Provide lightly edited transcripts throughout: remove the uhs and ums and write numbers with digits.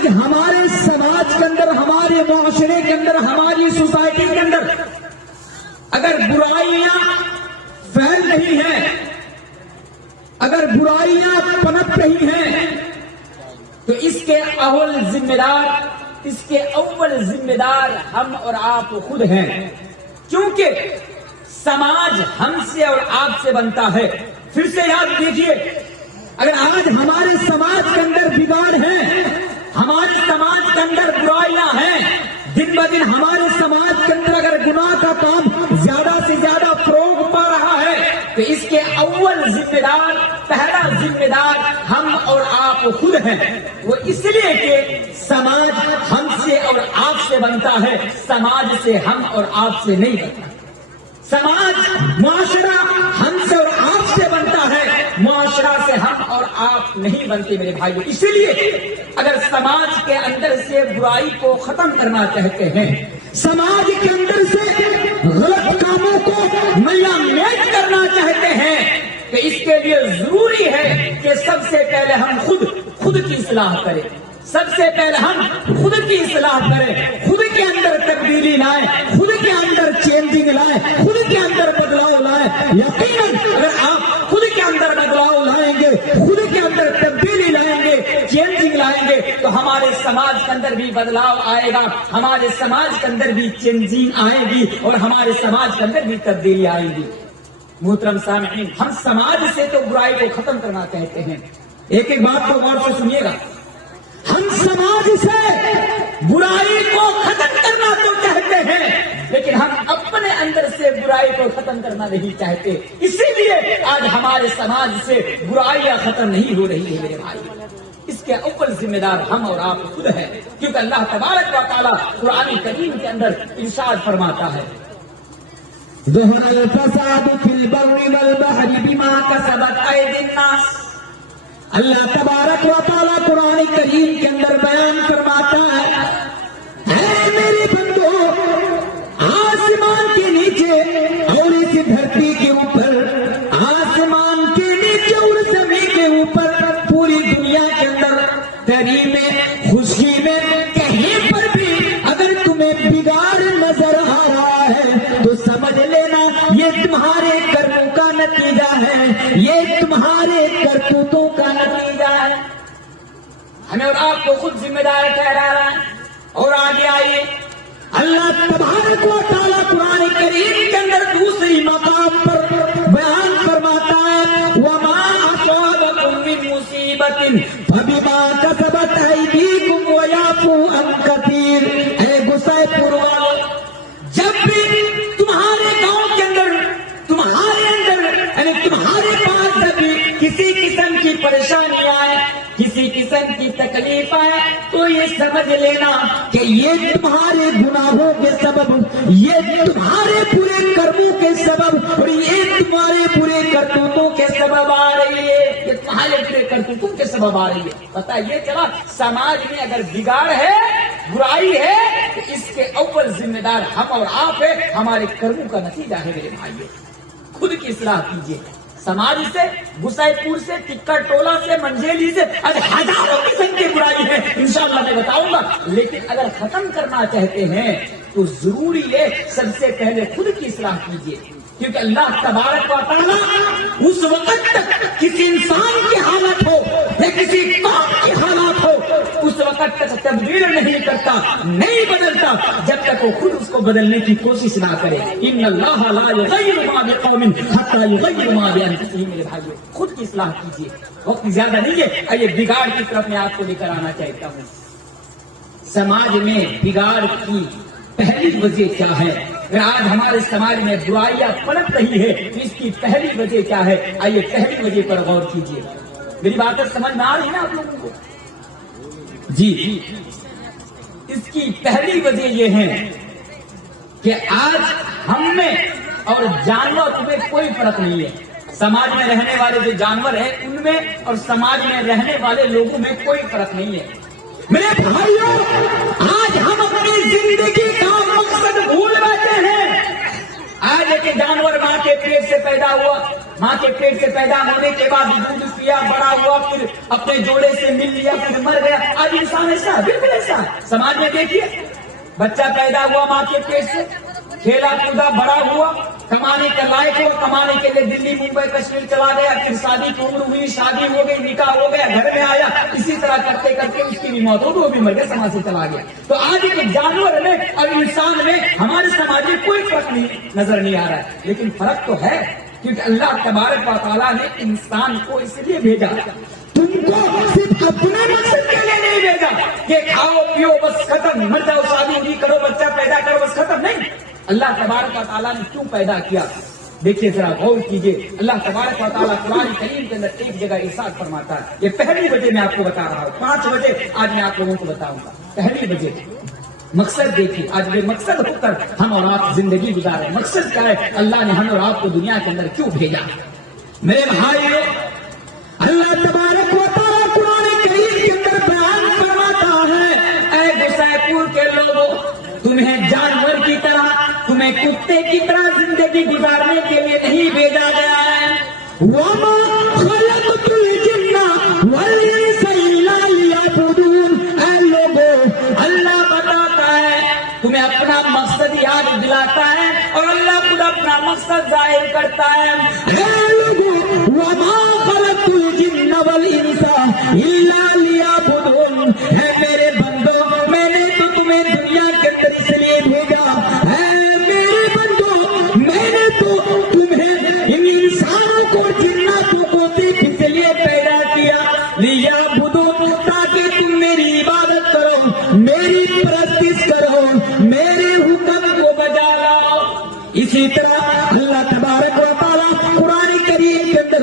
آج ہمارے سماج کے اندر، ہمارے معاشرے کے اندر، ہماری سوسائٹی کے اندر اگر برائیاں پھیل رہی ہیں، اگر برائیاں پنپ رہی ہیں، تو اس کے اول ذمہ دار ہم اور آپ خود ہیں، کیونکہ سماج ہم سے اور آپ سے بنتا ہے۔ پھر سے یاد دیجیے، اگر آج ہمارے سماج کے اندر بگاڑ ہے، ہمارے سماج کے اندر برائیاں ہیں، دن بہ دن ہمارے سماج کے اندر اگر گناہ کا کام زیادہ سے زیادہ فروغ پا رہا ہے، تو اس کے پہلا ذمہ دار ہم اور آپ خود ہیں۔ وہ اس لیے کہ سماج ہم سے اور آپ سے بنتا ہے، سماج سے ہم اور آپ سے نہیں بنتا۔ سماج، معاشرہ ہم سے اور آپ سے بنتا ہے، معاشرہ سے ہم اور آپ نہیں بنتے میرے بھائیو۔ اسی لیے اگر سماج کے اندر سے برائی کو ختم کرنا چاہتے ہیں، سماج کے اندر سے غلط کاموں کو ملیامت کرنا چاہتے ہیں، تو اس کے لیے ضروری ہے کہ سب سے پہلے ہم خود کی اصلاح کریں۔ سب سے پہلے ہم خود کی اصلاح کریں، خود کے اندر تبدیلی لائیں، خود کے اندر چینجنگ لائیں، خود کے اندر بدلاؤ لائیں۔ یقیناً اگر آپ خود کے اندر بدلاؤ لائیں گے، خود کے اندر تبدیلی لائیں گے، چینجنگ لائیں گے، تو ہمارے سماج کے اندر بھی بدلاؤ آئے گا، ہمارے سماج کے اندر بھی چینجنگ آئے گی، اور ہمارے سماج کے اندر بھی تبدیلی آئے گی۔ محترم سامعین، ہم سماج سے تو برائی کو ختم کرنا چاہتے ہیں۔ ایک ایک بات کو غور سے سنیے گا، ہم سماج سے برائی کو ختم کرنا تو چاہتے ہیں، لیکن ہم اپنے اندر سے برائی کو ختم کرنا نہیں چاہتے۔ اسی لیے آج ہمارے سماج سے برائیاں ختم نہیں ہو رہی ہے میرے بھائی۔ اس کے اول ذمہ دار ہم اور آپ خود ہیں، کیونکہ اللہ تبارک و تعالیٰ قرآن کریم کے اندر ارشاد فرماتا ہے، ظہر الفساد فی البر والبحر بما کسبت ایدی الناس۔ اللہ تبارک و تعالیٰ قرآن کریم کے اندر بیان فرماتا ہے، اے میرے بندو، آسمان کے نیچے اور اس دھرتی کے اوپر، آسمان کے نیچے اور زمین کے اوپر، پوری دنیا کے اندر، گری میں، خوشی میں، کہیں پر بھی اگر تمہیں بگاڑ نظر آ رہا ہے تو سمجھ لینا یہ تمہارے کرموں کا نتیجہ ہے، یہ تمہارے کرتوتوں کا نتیجہ ہے۔ ہمیں اور آپ کو خود ذمہ دار ٹھہرا رہا ہے۔ اور آگے آئیے، اللہ تبارک و تعالیٰ قرآن کریم کے اندر دوسری مقام پر بیان فرماتا ہے، وَمَا أَصَابَكُم مِّن مُّصِيبَةٍ فَبِمَا كَسَبَتْ أَيْدِيكُمْ وَيَعْفُو عَن كَثِيرٍ۔ اے غصہ پور والو، جب بھی تمہارے گاؤں کے اندر، تمہارے اندر، یعنی تمہارے پاس جب بھی کسی قسم کی پریشانی آئے، کسی قسم کی تکلیف آئے، تو یہ سمجھ لینا کہ یہ تمہارے گناہوں کے سبب، یہ تمہارے برے کرموں کے سبب، اور یہ تمہارے برے کرتوتوں کے سبب آ رہی ہے، یہ تمہارے برے کرتوتوں کے سبب آ رہی ہے۔ پتہ یہ چلا سماج میں اگر بگاڑ ہے، برائی ہے، تو اس کے اول ذمہ دار ہم اور آپ ہیں، ہمارے کرموں کا نتیجہ ہے میرے بھائیو۔ خود کی اصلاح کیجیے۔ سماج سے، گسائی پور سے، ٹکا ٹولہ سے، منجیلی سے ہزاروں قسم کی برائی ہے، انشاءاللہ میں بتاؤں گا، لیکن اگر ختم کرنا چاہتے ہیں تو ضروری ہے سب سے پہلے خود کی اصلاح کیجیے، کیونکہ اللہ تبارک و تعالیٰ اس وقت تک کسی انسان کی حالت ہو یا کسی قوم کی حالات ہو، اس وقت تک تبدیل نہیں کرتا، نہیں بدلتا، جب تک وہ خود اس کو بدلنے کی کوشش نہ کرے۔ ان اللہ لا یغیر ما بقوم حتی یغیر ما بانفسہم۔ میرے بھائیو، خود کی اصلاح کیجیے، وقت زیادہ نہیں ہے۔ آئیے بگاڑ کی طرف میں آپ کو لے کر آنا چاہتا ہوں۔ سماج میں بگاڑ کی پہلی وجہ کیا ہے؟ اگر آج ہمارے سماج میں برائیاں پنپ رہی ہے تو اس کی پہلی وجہ کیا ہے؟ آئیے پہلی وجہ پر غور کیجیے۔ میری باتیں سمجھ میں آ رہی ہے نا آپ لوگوں کو؟ جی، اس کی پہلی وجہ یہ ہے کہ آج ہم میں اور جانور میں کوئی فرق نہیں ہے۔ سماج میں رہنے والے جو جانور ہیں ان میں اور سماج میں رہنے والے لوگوں میں کوئی فرق نہیں ہے۔ میرے بھائیوں، آج ہم اپنی زندگی کا مقصد بھول بیٹھے ہیں۔ آج ایک جانور ماں کے پیٹ سے پیدا ہوا، ماں کے پیٹ سے پیدا ہونے کے بعد دودھ پیا، بڑا ہوا، پھر اپنے جوڑے سے مل لیا، پھر مر گیا. آج انسان ایسا ہے، بالکل ایسا ہے. سماج میں دیکھیے، بچہ پیدا ہوا ماں کے پیٹ سے، کھیلا کودا، بڑا ہوا، کمانے کا لائق ہوا، کمانے کے لیے دلی ممبئی کشمیر چلا گیا، پھر شادی کی عمر ہوئی، شادی ہو گئی، نکاح ہو گیا، گھر میں آیا، اسی طرح کرتے کرتے اس کی بھی موت ہو گئی، وہ بھی مر گیا، سماج سے چلا گیا. تو آج ایک جانور میں اور انسان میں ہمارے سماج میں کوئی فرق نظر نہیں آ رہا ہے. لیکن فرق تو ہے، کیونکہ اللہ تبارک و تعالیٰ نے انسان کو اس لیے بھیجا، تم کو صرف اپنے مقصد کے لیے نہیں بھیجا کہ کھاؤ پیو بس ختم، مر جاؤ، شادی بھی کرو، بچہ پیدا کرو بس ختم. نہیں، اللہ تبارک و تعالیٰ نے کیوں پیدا کیا؟ دیکھیے ذرا غور کیجئے. اللہ تبارک و تعالیٰ قرآن کریم کے اندر ایک جگہ ارشاد فرماتا ہے. یہ پہلی وجہ میں آپ کو بتا رہا ہوں، 5 وجہ آج میں آپ لوگوں کو بتاؤں گا. پہلی وجہ مقصد دیکھیے، آج یہ مقصد ہو کر ہم اور آپ زندگی گزارے. مقصد کیا ہے؟ اللہ نے ہم اور آپ کو دنیا کے اندر کیوں بھیجا؟ میرے بھائیو، اللہ تبارک و تعالیٰ قرآن کریم کے اندر بیان فرماتا ہے، اے گسیپور کے لوگوں، تمہیں جانور کی طرح، تمہیں کتے کی طرح زندگی گزارنے کے لیے نہیں بھیجا گیا ہے. وَمَا خَلَقْتُ الْجِنَّ وَالْإِنسَ إِلَّا لِيَعْبُدُونِ. اے لوگوں، اللہ بتاتا ہے، تمہیں اپنا مقصد یاد دلاتا ہے اور اللہ خود اپنا مقصد ظاہر کرتا ہے. اے لوگوں، وَمَا خَلَقْتُ الْجِنَّ وَالْإِنسَ إِلَّا لِيَعْبُدُونِ. اے میرے بندو، میں نے تو تمہیں دنیا کے اندر اس لیے بھیجا. اے میرے بندو، میں نے تو تمہیں ان انسانوں کو، جناتوں کو صرف اس لیے پیدا کیا، لِيَعْبُدُونِ، تاکہ تم میری عبادت کرو، میری پرستش کرو، میرے حکم کو بجا لاؤ. اسی طرح اللہ تبارک و تعالیٰ قرآن کریم کے اندر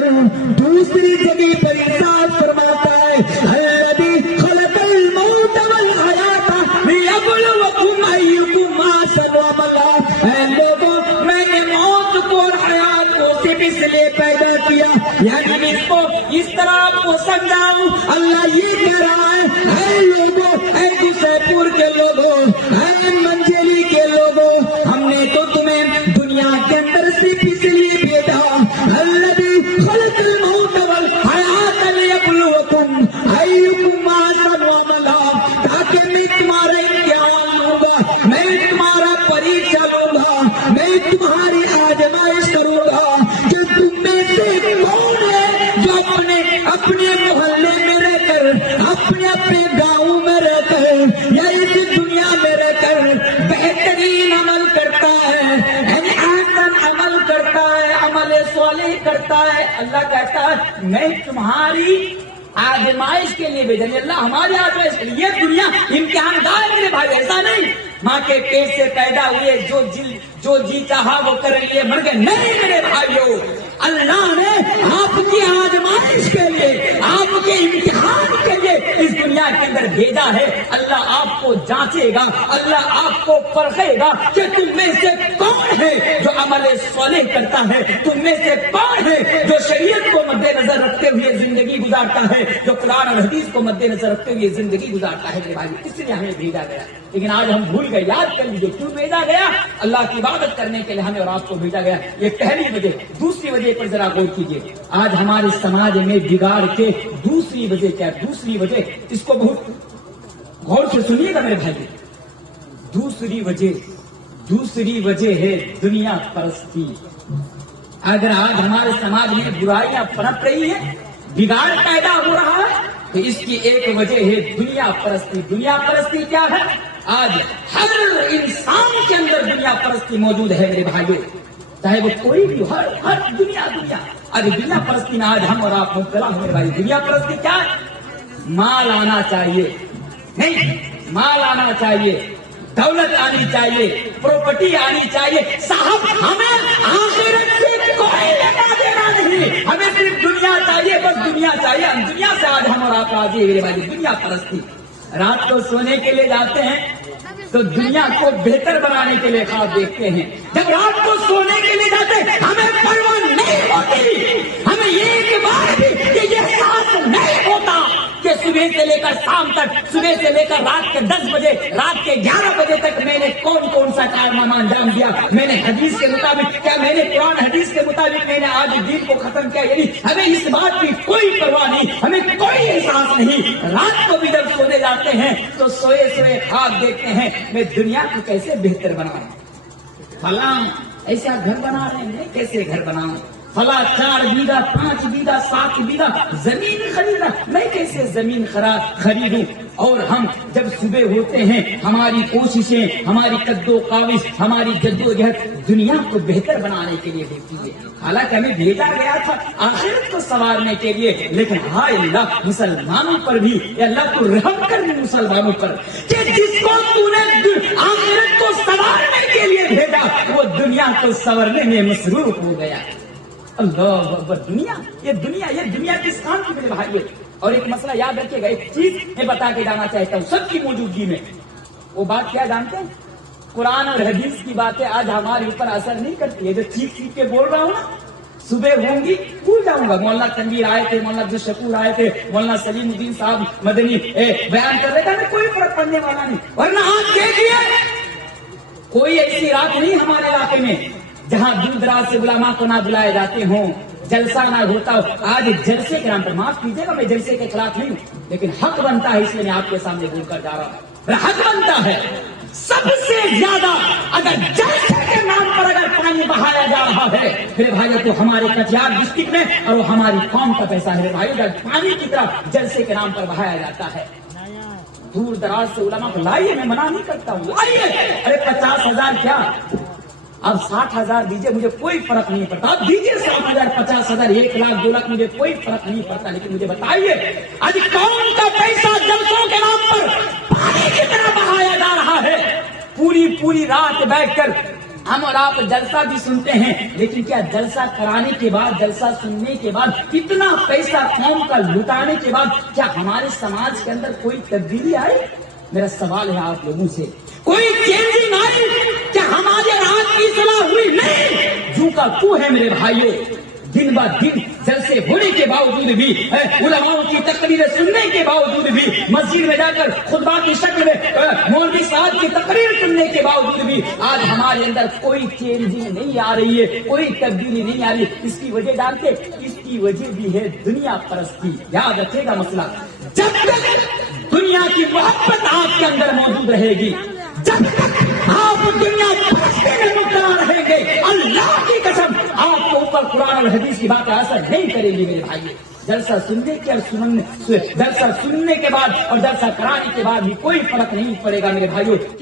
دوسری جگہ پر ارشاد فرماتا ہے، الذی خلق الموت والحیات لیبلوکم ایکم احسن عملا. اے لوگوں، میں نے موت کو اور حیات کو صرف اس لیے پیدا کیا، یعنی اس کو اس طرح آپ کو سمجھاؤں. اللہ یہ کہہ رہا ہے، اے لوگوں، اے گسیپور کے لوگوں، اے منجلی کے لوگوں، ہم نے تو تمہیں دنیا کے اندر صرف اس لیے بھیجا، الذی خلق الموت والحیات لیبلوکم ایکم احسن عملا، تاکہ میں تمہارا امتحان لوں گا، میں تمہارا پریچہ لوں گا، میں تمہاری آزمائش کروں گا کہ تم میں سے کون ہے جو اپنے محلے میں رہ کر، اپنے گاؤں میں رہ کر یا اس دنیا میں رہ کر بہترین عمل کرتا ہے، احسن عمل کرتا ہے، عمل صالح کرتا ہے. اللہ کہتا ہے میں تمہاری آزمائش کے لیے بھیجا. اللہ ہماری آزمائش کے لیے. یہ دنیا امتحان دار ہے میرے بھائی، ایسا نہیں ماں کے پیٹ سے پیدا ہوئے جو جی چاہا وہ کر لیے مر گئے. نہیں میرے بھائیو، اللہ نے آپ کی آزمائش کے لیے، آپ کے امتحان کے لیے اس دنیا کے اندر بھیجا ہے. اللہ آپ کو جانچے گا، اللہ آپ کو پرکھے گا کہ تم میں سے کون ہے جو عمل صالح کرتا ہے، تم میں سے کون ہے جو شریعت کو مد نظر رکھتے ہوئے زندگی گزارتا ہے، جو قرآن اور حدیث کو مد نظر رکھتے ہوئے زندگی گزارتا ہے. میرے بھائی، اس لیے ہمیں بھیجا گیا. لیکن آج ہم بھول گئے. یاد کر لیجیے کیوں بھیجا گیا. اللہ کی عبادت کرنے کے لیے ہمیں اور آپ کو بھیجا گیا. یہ پہلی وجہ. دوسری وجہ پر ذرا غور کیجیے. آج ہمارے سماج میں بگاڑ کے دوسری وجہ کیا ہے؟ دوسری وجہ، اس کو بہت غور سے سنیے گا میرے بھائی. دوسری وجہ ہے دنیا پرستی. اگر آج ہمارے سماج میں برائیاں پنپ رہی ہیں، بگاڑ پیدا ہو رہا ہے، تو اس کی ایک وجہ ہے دنیا پرستی. دنیا پرستی کیا ہے؟ آج ہر انسان کے اندر دنیا پرستی موجود ہے میرے بھائیوں، چاہے وہ کوئی بھی ہو. ہر دنیا. ارے دنیا پرستی میں آج ہم اور آپ مبتلا ہیں میرے بھائی. دنیا پرستی کیا ہے؟ مال آنا چاہیے، نہیں، مال آنا چاہیے، دولت آنی چاہیے، پراپرٹی آنی چاہیے. صاحب ہمیں آخرت سے کوئی لینا دینا نہیں، ہمیں صرف دنیا چاہیے، بس دنیا چاہیے. ہم دنیا سے آج ہم اور آپ راضی ہیں میرے بھائی. دنیا پرستی. رات کو سونے کے لیے جاتے ہیں تو دنیا کو بہتر بنانے کے لیے خواب دیکھتے ہیں. جب رات کو سونے کے لیے جاتے ہیں ہمیں پرواہ نہیں ہوتی، ہمیں یہ اعتبار بھی کہ یہ احساس نہیں ہوتا کہ صبح سے لے کر شام تک، صبح سے لے کر رات کے 10 بجے، رات کے 11 بجے تک میں نے کون کون سا کارنامہ انجام دیا. میں نے حدیث کے مطابق کیا میں نے قرآن حدیث کے مطابق میں نے آج دین کو ختم کیا؟ یعنی ہمیں اس بات کی کوئی پرواہ نہیں, ہمیں کوئی احساس نہیں. رات کو بھی جب سونے جاتے ہیں تو سوئے سوئے خواب دیکھتے ہیں میں دنیا کو کیسے بہتر بناؤں, فلاں ایسا گھر بنا رہے ہیں میں کیسے گھر بناؤں, فلاں 4 بیگھہ 5 بیگھہ 7 بیگھہ زمین خریدا میں کیسے زمین خریدوں. اور ہم جب صبح ہوتے ہیں ہماری کوششیں, ہماری قد و کاوش, ہماری جدوجہد دنیا کو بہتر بنانے کے لیے ہوتی ہے. حالانکہ ہمیں بھیجا گیا تھا آخرت کو سنوارنے کے لیے, لیکن ہائے اللہ مسلمانوں پر بھی, اللہ کو رحم کر دی مسلمانوں پر کہ جس کو تو نے آخرت کو سنوارنے کے لیے بھیجا وہ دنیا کو سنورنے میں مصروف ہو گیا. اللہ اکبر. یہ دنیا کس کام کی میرے بھائیو. اور ایک مسئلہ یاد رکھیے گا, ایک چیز میں بتا کے جانا چاہتا ہوں سب کی موجودگی میں. وہ بات کیا جانتے ہیں؟ قرآن اور حدیث کی باتیں آج ہمارے اوپر اثر نہیں کرتی ہے. جو چیخ کے بول رہا ہوں نا, صبح ہوں گی بھول جاؤں گا. مولانا تنویر آئے تھے, مولانا عبد الشکور آئے تھے, مولانا سلیم الدین صاحب مدنی بیان کر رہے تھے, کوئی فرق پڑنے والا نہیں. ورنہ آج دیکھیے کوئی ایسی رات نہیں ہمارے علاقے میں جہاں دور دراز سے علماء کو نہ بلائے جاتے ہوں, جلسہ نہ ہوتا ہو. آج جلسے کے نام پر, معاف کیجیے گا میں جلسے کے خلاف نہیں ہوں, لیکن حق بنتا ہے اس لیے میں آپ کے سامنے بول کر جا رہا ہوں. حق بنتا ہے سب سے زیادہ اگر جلسے کے نام پر اگر پانی بہایا جا رہا ہے میرے بھائی تو ہمارے کٹیہار ڈسٹرکٹ میں, اور وہ ہماری قوم کا پیسہ ہے میرے بھائی. اگر پانی کی طرف جلسے کے نام پر بہایا جاتا ہے, دور دراز سے علماء کو لائیے, میں منع نہیں کرتا ہوں, لائیے. ارے 50,000 کیا, اب 60,000 دیجیے, مجھے کوئی فرق نہیں پڑتا. اب دیجیے 60,000 50,000 1 لاکھ 2 لاکھ, مجھے کوئی فرق نہیں پڑتا. لیکن مجھے بتائیے آج کون کا پیسہ جلسوں کے نام پر پانی کی طرح بہایا جا رہا ہے. پوری رات بیٹھ کر ہم اور آپ جلسہ بھی سنتے ہیں, لیکن کیا جلسہ کرانے کے بعد, جلسہ سننے کے بعد, کتنا پیسہ قوم کا لٹانے کے بعد کیا ہمارے سماج کے اندر کوئی تبدیلی آئی؟ میرا سوال ہے آپ لوگوں سے, کوئی چینجنگ آئی کیا؟ ہمارے رات کی صلاح ہوئی نہیں. جو کا تو ہے میرے بھائیوں, دن بہ دن جلسے ہونے کے باوجود بھی, علماء کی تقریریں سننے کے باوجود بھی, مسجد میں جا کر خطبہ کی شکل میں مولوی صاحب کی تقریر سننے کے باوجود بھی آج ہمارے اندر کوئی چینجنگ نہیں آ رہی ہے, کوئی تبدیلی نہیں آ رہی. اس کی وجہ جانتے, اس کی وجہ بھی ہے دنیا پرستی. یاد رکھے گا مسئلہ, جب تک دنیا کی محبت آپ کے اندر موجود رہے گی, جب تک آپ دنیا پرستی میں مبتلا رہیں گے, اللہ کی قسم آپ کے اوپر قرآن اور حدیث کی باتیں اثر نہیں کریں گی میرے بھائی. جلسہ سننے کے بعد اور جلسہ کرانے کے بعد بھی کوئی فرق نہیں پڑے گا میرے بھائیوں.